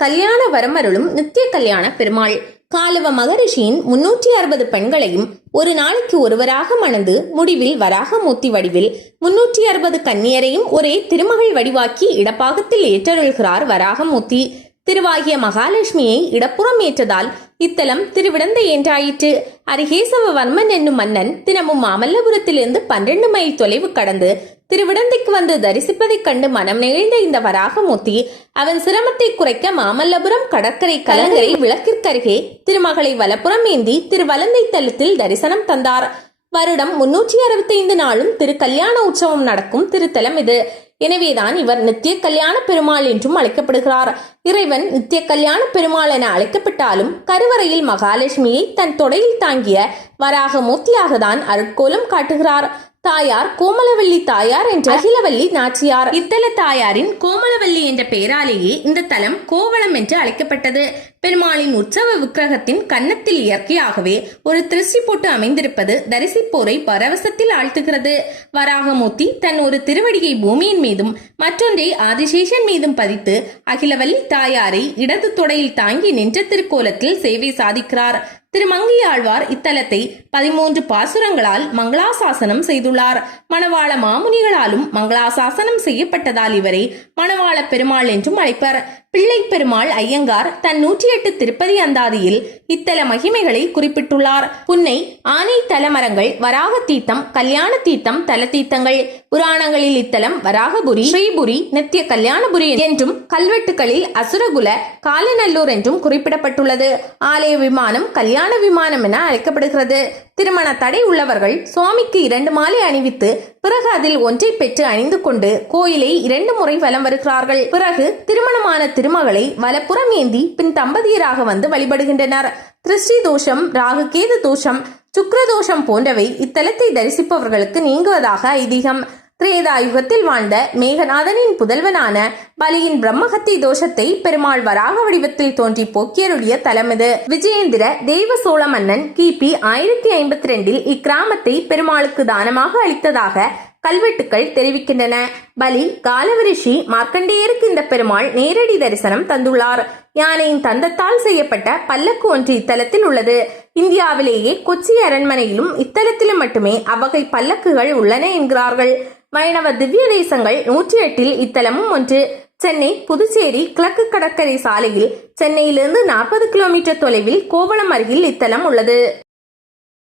கல்யாண வரமருளும் நித்திய கல்யாண பெருமாள். காலவ மகரிஷியின் 360 பெண்களையும் ஒரு நாளைக்கு ஒருவராக மணந்து முடிவில் வராகமூர்த்தி வடிவில் 360 கன்னியரையும் ஒரே திருமகள் வடிவாக்கி இடப்பாகத்தில் ஏற்றருள்கிறார் வராகமூர்த்தி. திருவாகிய மகாலட்சுமியை இடப்புறம் ஏற்றதால் இத்தலம் திருவிடந்தை என்றாயிற்று. அரிகேசவவர்மன் என்னும் மன்னன் தினமும் மாமல்லபுரத்திலிருந்து 12 மைல் தொலைவு கடந்து திருவிடந்தைக்கு வந்து தரிசிப்பதைக் கண்டு மனம் நெகிழ்ந்த இந்த வராகமூர்த்தி அவன் சிரமத்தை குறைக்க மாமல்லபுரம் கடற்கரை கலங்கரை விளக்கிற்கருகே திருமகளை வலப்புறம் ஏந்தி திருவலந்தை தலத்தில் தரிசனம் தந்தார். வருடம் 365 நாளும் திரு கல்யாண உற்சவம் நடக்கும் திருத்தலம் இது. எனவேதான் இவர் நித்திய கல்யாண பெருமாள் என்றும் அழைக்கப்படுகிறார். இறைவன் நித்திய கல்யாண பெருமாள் என அழைக்கப்பட்டாலும் கருவறையில் மகாலட்சுமியை தன் தொடையில் தாங்கிய வராகமூர்த்தியாக தான் அருட்கோலம் காட்டுகிறார். தாயார் கோமலவல்லி தாயார் என்ற அகிலவல்லி நாச்சியார். இத்தல தாயாரின் கோமலவல்லி என்ற பெயராலேயே இந்த தலம் கோவளம் என்று அழைக்கப்பட்டது. பெருமாளின் உற்சவ விக்கிரகத்தின் கன்னத்தில் இயற்கையாகவே ஒரு திருஷ்டி போட்டு அமைந்திருப்பது தரிசிப்போரை பரவசத்தில் ஆழ்த்துகிறது. வராகமூர்த்தி தன் ஒரு திருவடியை பூமியின் மீதும் மற்றொன்றை ஆதிசேஷன் மீதும் பதித்து அகிலவல்லி தாயாரை இடது தொடையில் தாங்கி நின்ற திருக்கோலத்தில் சேவை சாதிக்கிறார். திருமங்கையாழ்வார் இத்தலத்தை 13 பாசுரங்களால் மங்களாசாசனம் செய்துள்ளார். மணவாள மாமுனிகளாலும் மங்களாசாசனம் செய்யப்பட்டதால் இவரை மணவாள பெருமாள் என்றும் அழைப்பர். பிள்ளை பெருமாள் ஐயங்கார் தன் 108 திருப்பதி அந்தாதியில் இத்தல மகிமைகளை குறிப்பிட்டுள்ளார். புன்னை, ஆனை தலமரங்கள், வராக தீர்த்தம், கல்யாண தீர்த்தம் தல தீர்த்தங்கள். புராணங்களில் இத்தலம் வராகபுரி, ஸ்ரீபுரி, நித்திய கல்யாணபுரி என்றும் கல்வெட்டுகளில் அசுரகுல காலநல்லூர் என்றும் குறிப்பிடப்பட்டுள்ளது. ஆலய விமானம் கல்யாண விமானம் என அழைக்கப்படுகிறது. திருமண தடை உள்ளவர்கள் சுவாமிக்கு 2 மாலை அணிவித்து பிறகு அதில் ஒன்றை பெற்று அணிந்து கொண்டு கோயிலை 2 முறை வலம் வருகிறார்கள். பிறகு திருமணமான திருமகளை வலப்புறம் ஏந்தி பின் தம்பதியராக வந்து வழிபடுகின்றனர். திருஷ்டி தோஷம், ராகு கேது தோஷம், சுக்கிரதோஷம் போன்றவை இத்தலத்தை தரிசிப்பவர்களுக்கு நீங்குவதாக ஐதீகம். திரேதாயுகத்தில் வாழ்ந்த மேகநாதனின் புதல்வனான பலியின் பிரம்மஹத்தி தோஷத்தை பெருமாள் வராக வடிவத்தில் தோன்றி போக்கியருடைய தலம் இது. விஜயேந்திர தேவ சோழ மன்னன் கிபி 1052 இக்கிராமத்தை பெருமாளுக்கு தானமாக அளித்ததாக கல்வெட்டுக்கள் தெரிவிக்கின்றன. பலி காலவரிஷி மார்க்கண்டேயருக்கு இந்த பெருமாள் நேரடி தரிசனம் தந்துள்ளார். யானையின் தந்தத்தால் செய்யப்பட்ட பல்லக்கு ஒன்று இத்தலத்தில் உள்ளது. இந்தியாவிலேயே கொச்சி அரண்மனையிலும் இத்தலத்திலும் மட்டுமே அவ்வகை பல்லக்குகள் உள்ளன என்கிறார்கள். வைணவ திவ்ய தேசங்கள் 108 இத்தலமும் ஒன்று. சென்னை புதுச்சேரி கிழக்கு கடற்கரை சாலையில் சென்னையிலிருந்து 40 கிலோமீட்டர் தொலைவில் கோவளம் அருகில் இத்தலம் உள்ளது.